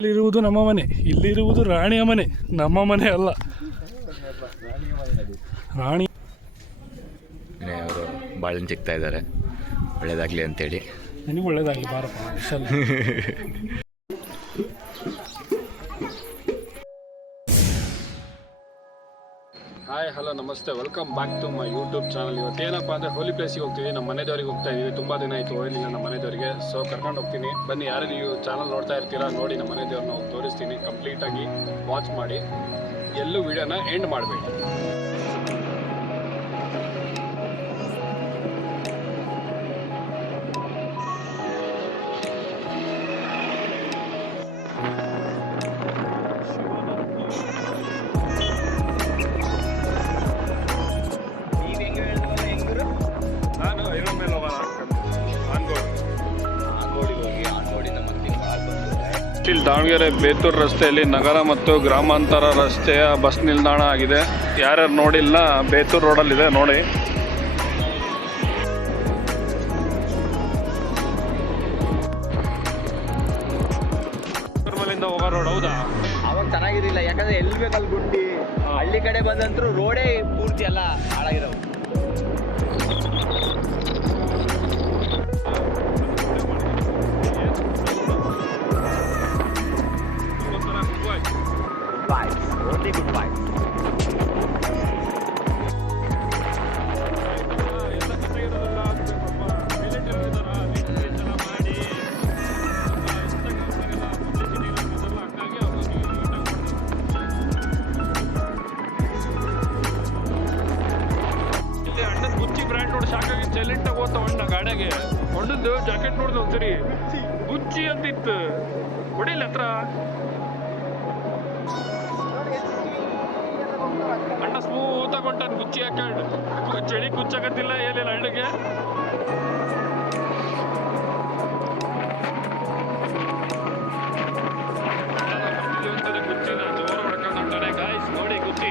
ಇಲ್ಲಿರುವುದು ನಮ್ಮ ಮನೆ, ಇಲ್ಲಿರುವುದು ರಾಣಿಯ ಮನೆ, ನಮ್ಮ ಮನೆ ಅಲ್ಲ. ರಾಣಿ ಅವರು ಬಾಳೆಹಣ್ಣು ಸಿಗ್ತಾ ಇದ್ದಾರೆ, ಒಳ್ಳೇದಾಗಲಿ ಅಂತೇಳಿ. ನಿನಗೆ ಒಳ್ಳೇದಾಗಲಿ ಬಾರಪ್ಪ ವಿಶಾಲ್. ಹಾಯ್ ಹಲೋ ನಮಸ್ತೆ, welcome back to my YouTube channel. ಇವತ್ತೇನಪ್ಪ ಅಂದರೆ ಹೋಲಿ ಪ್ಲೇಸಿಗೆ ಹೋಗ್ತೀವಿ, ನಮ್ಮ ಮನೆದೇವ್ರಿಗೆ ಹೋಗ್ತಾ ಇದ್ದೀವಿ. ತುಂಬ ದಿನ ಆಯಿತು ಹೋಗಲಿಲ್ಲ ನಮ್ಮ ಮನೆದೇವರಿಗೆ, ಸೊ ಕರ್ಕೊಂಡು ಹೋಗ್ತೀನಿ. ಬನ್ನಿ, ಯಾರು ನೀವು ಚಾನಲ್ ನೋಡ್ತಾ ಇರ್ತೀರಾ ನೋಡಿ, ನಮ್ಮ ಮನೆದೇವ್ರನ್ನ ಹೋಗಿ ತೋರಿಸ್ತೀನಿ. ಕಂಪ್ಲೀಟಾಗಿ ವಾಚ್ ಮಾಡಿ, ಎಲ್ಲೂ ವಿಡಿಯೋನ ಎಂಡ್ ಮಾಡಬೇಡಿ. ಇಲ್ಲಿ ದಾವಣಗೆರೆ ಬೇತೂರು ರಸ್ತೆಯಲ್ಲಿ ನಗರ ಮತ್ತು ಗ್ರಾಮಾಂತರ ರಸ್ತೆಯ ಬಸ್ ನಿಲ್ದಾಣ ಆಗಿದೆ. ಯಾರ್ಯಾರು ನೋಡಿಲ್ಲ, ಬೇತೂರು ರೋಡಲ್ಲಿದೆ ನೋಡಿ. ಮನೆಯಿಂದ ಹೋಗೋ ರೋಡ್ ಹೌದಾ? ಅವಾಗ ಚೆನ್ನಾಗಿರಲಿಲ್ಲ, ಯಾಕಂದ್ರೆ ಎಲ್ಲಿ ಬೇಕಲ್ಲಿ ಗುಡ್ಡಿ. ಹಳ್ಳಿ ಕಡೆ ಬಂದಂತರೂ ರೋಡೇ ಪೂರ್ತಿ ಎಲ್ಲ ಹಾಳಾಗಿರೋವು. Only good vibes. ಅಣ್ಣನ ಗುಚ್ಚಿ ಬ್ರ್ಯಾಂಡ್ ನೋಡಿ ಸಾಕಾಗಿ ಸೈಲೆಂಟ್ ಆಗಿ ಹೋಗ್ತಾವ ಅಣ್ಣ ಗಾಡಿಯಾಗೆ. ಅಣ್ಣಂದು ಜಾಕೆಟ್ ನೋಡಿದ ಒಂದ್ಸರಿ ಗುಚ್ಚಿ ಅಂತಿತ್ತು, ಹೊಡಿಲ್ಲ ಹತ್ರ. ಅಣ್ಣ ಸ್ಮೂತ್ ಆಗಿ ಗುಚ್ಚಿ ಹಾಕೊಂಡು, ಚಳಿ ಕುಚ್ಚಾಕತ್ತಿಲ್ಲ ಏನಿಲ್ಲ ಹಳ್ಳಿಗೆ. ಗುಚ್ಚಿನ ಜೋರು ಹೊಡ್ಕೊಂಡು ಹೊಂಟಾನೆ ಗಾಯ್ಸ್ ನೋಡಿ ಗುಚ್ಚಿ.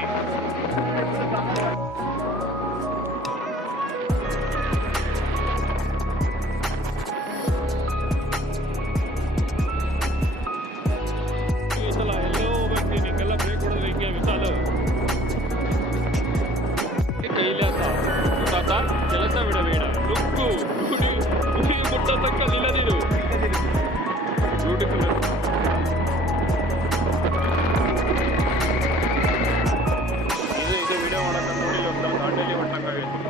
ಈ ಸಲ ಎಲ್ಲೋ ಹೋಗ್ಬೇಕು ನೀನು, ಹಿಂಗೆಲ್ಲ ಬ್ರೇಕ್ ಹೊಡೆದ್ರೆ ಹಿಂಗೆ ವಿಶಾಲು ಕೈಲಾಸ ತಾತ ಕೆಲಸ ಬಿಡಬೇಡ, ನುಗ್ಗು ಗುಡಿ ಮುಟ್ಟ ತಕ್ಕ ನಿಲ್ಲದಿರು. ಬ್ಯೂಟಿಫುಲ್. ಇದು ವಿಡಿಯೋ ಮಾಡೋಕೆ ನೋಡಿ ಹೋಗ್ತಾ ದಾಂಡೇಲಿ ಹೊಟ್ಟಂಗಾಗೈತಿ.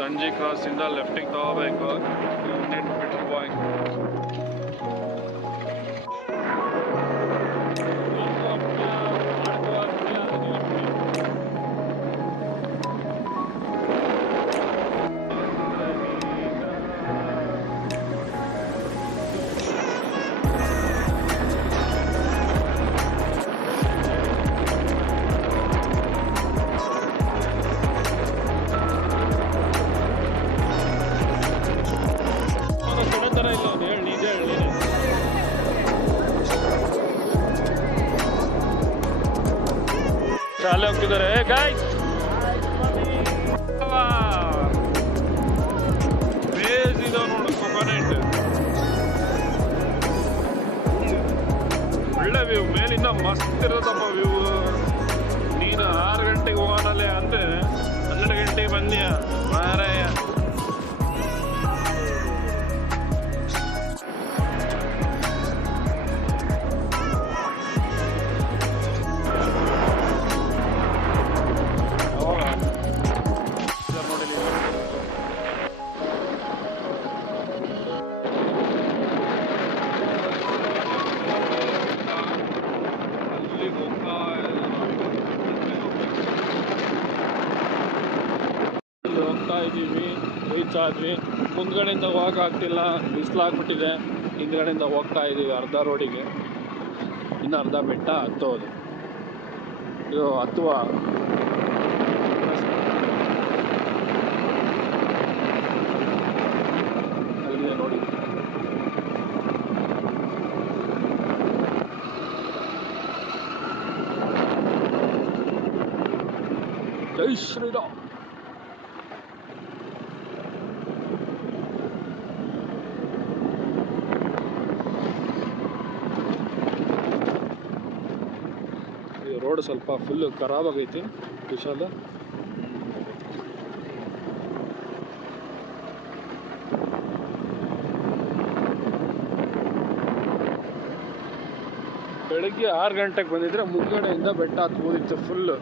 ಸಂಜೆ ಕ್ರಾಸ್ ಇಂದ ಲೆಫ್ಟಿಗೆ ತಗೋಬೇಕು, 10 ಮೀಟರ್ ಬಾಯಿಂಗ್. ಶಾಲೆ ಹೋಗ್ತಿದ್ದಾರೆ ಗಾಯ್ಸ್. ಬೇಸ್ ಇದಾವ ನೋಡು, ಕೊಕೊನೆಟ್ ಒಳ್ಳೆ ವ್ಯೂ, ಮೇಲಿಂದ ಮಸ್ತ್ ಇರೋದಪ್ಪ ವ್ಯೂ. ನೀನು 6 ಗಂಟೆಗೆ ಹೋಗೋಣಲ್ಲೇ ಅಂದ್ರೆ 12 ಗಂಟೆಗೆ ಬಂದ್ಯಾ ಮಾರಾಯ. ಹೋಗ್ತಾ ಇದ್ದೀವಿ, ರೀಚ್ ಆದ್ವಿ. ಮುಂದ್ಗಡೆಯಿಂದ ಹೋಗಕ್ಕೆ ಆಗ್ತಿಲ್ಲ, ಬಿಸಿಲಾಗ್ಬಿಟ್ಟಿದೆ. ಹಿಂದ್ಗಡೆಯಿಂದ ಹೋಗ್ತಾ ಇದ್ದೀವಿ ಅರ್ಧ ರೋಡಿಗೆ, ಇನ್ನು ಅರ್ಧ ಬೆಟ್ಟ ಹತ್ತೋದು. ಇದು ಹತ್ತುವ ಅಲ್ಲಿದೆ ನೋಡಿ. ಜೈ ಶ್ರೀರಾಮ್. ರೋಡ್ ಸ್ವಲ್ಪ ಫುಲ್ಲು ಖರಾಬಾಗೈತಿ ವಿಶಾಲ. ಬೆಳಗ್ಗೆ 6 ಗಂಟೆಗೆ ಬಂದಿದ್ರೆ ಮುಂದ್ಗಡೆಯಿಂದ ಬೆಟ್ಟ ಹತ್ಬೋದಿತ್ತು ಫುಲ್ಲು.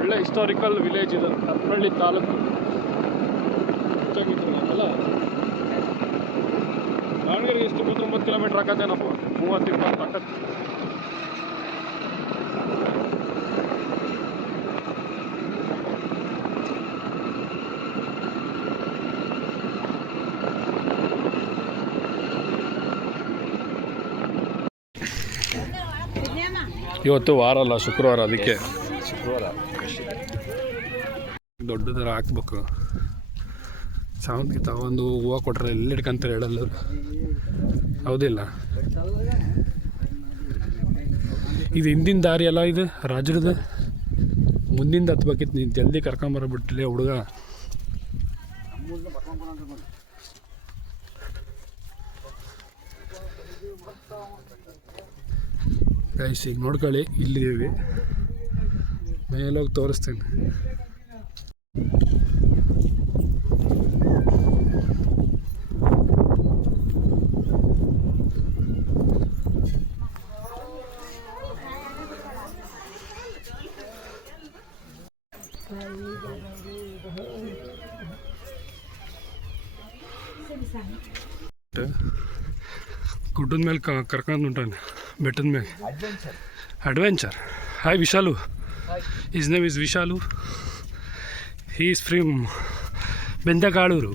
ಒಳ್ಳೆ ಹಿಸ್ಟಾರಿಕಲ್ ವಿಲೇಜ್ ಇದು, ಹರಪನಹಳ್ಳಿ ತಾಲೂಕು. ಅಲ್ಲ ದಾವಣಗೆರೆಗೆ ಎಷ್ಟು 29 ಕಿಲೋಮೀಟ್ರ್ ಆಗತ್ತೇನಪ್ಪ, 30-20 ಆಗತ್ತೆ. ಇವತ್ತು ವಾರ ಅಲ್ಲ, ಶುಕ್ರವಾರ, ಅದಕ್ಕೆ ಶುಕ್ರವಾರ ದೊಡ್ಡದರ ಹಾಕ್ಬೇಕು. ಸಾವಂತಿಗೆ ತಗೊಂಡು ಹೂವು ಕೊಟ್ರೆ ಎಲ್ಲಿ ಹಿಡ್ಕೊಂತಾರೆ ಹೇಳಲ್ಲರು, ಹೌದಿಲ್ಲ? ಇದು ಹಿಂದಿನ ದಾರಿ ಅಲ್ಲ, ಇದು ರಾಜರದ ಮುಂದಿಂದ ಹತ್ಬೇಕಿತ್ತು. ನೀನು ಜಲ್ದಿ ಕರ್ಕೊಂಬರಬಿಟ್ಟಿಲ್ಲ ಹುಡುಗ. ಗೈಸ್ ಈಗ ನೋಡ್ಕೊಳ್ಳಿ, ಇಲ್ಲಿದ್ದೀವಿ, ಮೇಲೋಗಿ ತೋರಿಸ್ತೀನಿ. ಗುಡ್ಡದ ಮೇಲೆ ಕರ್ಕೊಂಡು ಹೊಂಟಾನೆ, ಬೆಟ್ಟದ ಮೇಲೆ. Adventure. Hi Vishal. His name is Vishal. He is from Bendagaluru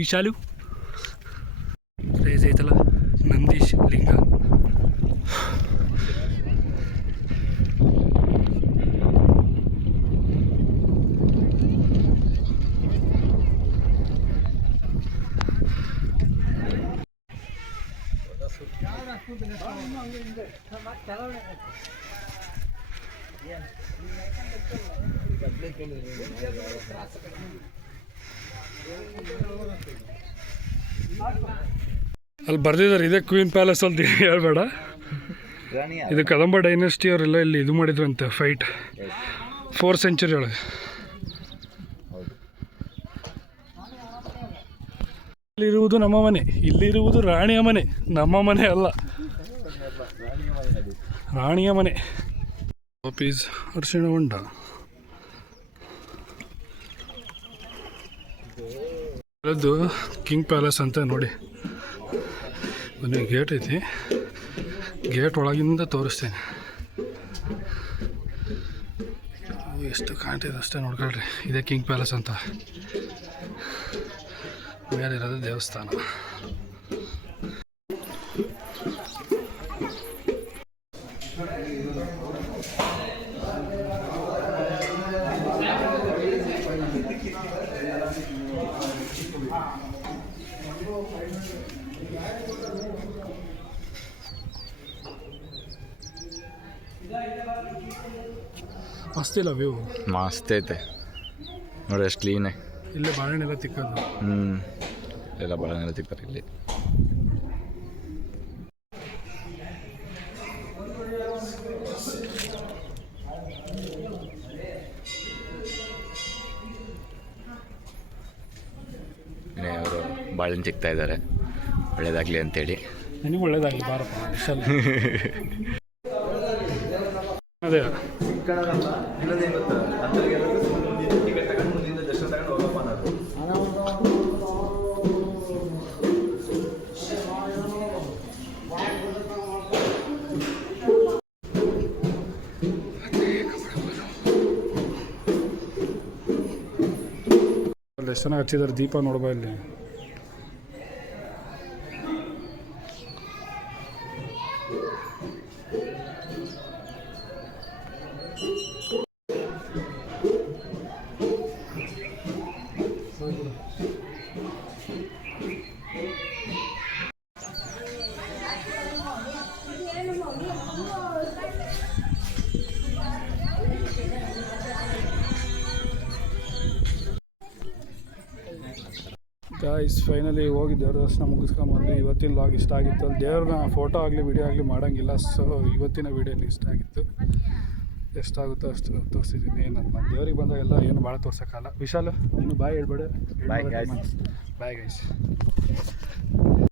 Vishal. Place ಐತಲ್ಲ ನಂದೀಶ್ ಲಿಂಗ. ಅಲ್ಲಿ ಬರ್ದಿದ್ದಾರೆ, ಇದೇ ಕ್ವೀನ್ ಪ್ಯಾಲೇಸ್ ಅಂತ ಹೇಳ್ಬೇಡ. ಇದು ಕದಂಬ ಡೈನೆಸ್ಟಿ ಅವರೆಲ್ಲ ಇಲ್ಲಿ ಇದು ಮಾಡಿದ್ರಂತೆ ಫೈಟ್ 4th ಸೆಂಚುರಿ ಒಳಗೆ. ಇಲ್ಲಿರುವುದು ನಮ್ಮ ಮನೆ, ಇಲ್ಲಿರುವುದು ರಾಣಿಯ ಮನೆ, ನಮ್ಮ ಮನೆ ಅಲ್ಲ, ರಾಣಿಯ ಮನೆ. ಆಫೀಸ್ ಅರಿಶಿಣ ಹೊಂಡ. ಅದು ಕಿಂಗ್ ಪ್ಯಾಲೇಸ್ ಅಂತ ನೋಡಿ. ಒಂದು ಗೇಟ್ ಐತಿ, ಗೇಟ್ ಒಳಗಿಂದ ತೋರಿಸ್ತೇನೆ. ಎಷ್ಟು ಕಾಣ್ತಿದೆ ಅಷ್ಟೇ ನೋಡ್ಕೊಳ್ರಿ. ಇದೇ ಕಿಂಗ್ ಪ್ಯಾಲೇಸ್ ಅಂತ. ಮೇಲಿರೋದು ದೇವಸ್ಥಾನ. ಮಸ್ತಿಲ್ಲ ವ್ಯೂ, ಮಸ್ತ್ ಐತೆ ನೋಡಿ, ಎಷ್ಟು ಕ್ಲೀನೇ. ಇಲ್ಲೇ ಬಾಳೆಹಣ್ಣೆಲ್ಲ ತಿಕ್ಕೋದು. ಎಲ್ಲ ಬಾಳೆಹಣ್ಣೆಲ್ಲ ತಿಕ್ತಾರೆ ಇಲ್ಲಿ. ಅವರು ಬಾಳೆಹಣ್ಣು ಸಿಗ್ತಾ ಇದ್ದಾರೆ, ಒಳ್ಳೇದಾಗಲಿ ಅಂತೇಳಿ. ನಿನಗೆ ಒಳ್ಳೇದಾಗಲಿ ಬಾರಪ್ಪ ವಿಶಾಲ್. ಅದೇ ಎಷ್ಟು ಚೆನ್ನಾಗಿ ಹಚ್ಚಿದ್ದಾರೆ ದೀಪ, ನೋಡ್ಬಾ ಇಲ್ಲಿ. ಗಾಯ್ಸ್ ಫೈನಲಿ ಹೋಗಿ ದೇವ್ರ ದರ್ಶನ ಮುಗಿಸ್ಕೊಂಬಂದು ಇವತ್ತಿನ ಲಾಗ್ ಇಷ್ಟ ಆಗಿತ್ತು. ದೇವ್ರನ್ನ ಫೋಟೋ ಆಗಲಿ ವಿಡಿಯೋ ಆಗಲಿ ಮಾಡೋಂಗಿಲ್ಲ. ಸೊ ಇವತ್ತಿನ ವೀಡಿಯೋಲಿ ಇಷ್ಟ ಆಗಿತ್ತು. ಎಷ್ಟಾಗುತ್ತೋ ಅಷ್ಟು ತೋರಿಸಿದ್ದೀನಿ. ನನ್ನ ದೇವ್ರಿಗೆ ಬಂದಾಗೆಲ್ಲ ಏನು ಭಾಳ ತೋರ್ಸೋಕ್ಕಲ್ಲ. ವಿಶಾಲ್ ನೀನು ಬಾಯ್ ಹೇಳ್ಬೇಡ. Bye guys. Bye guys.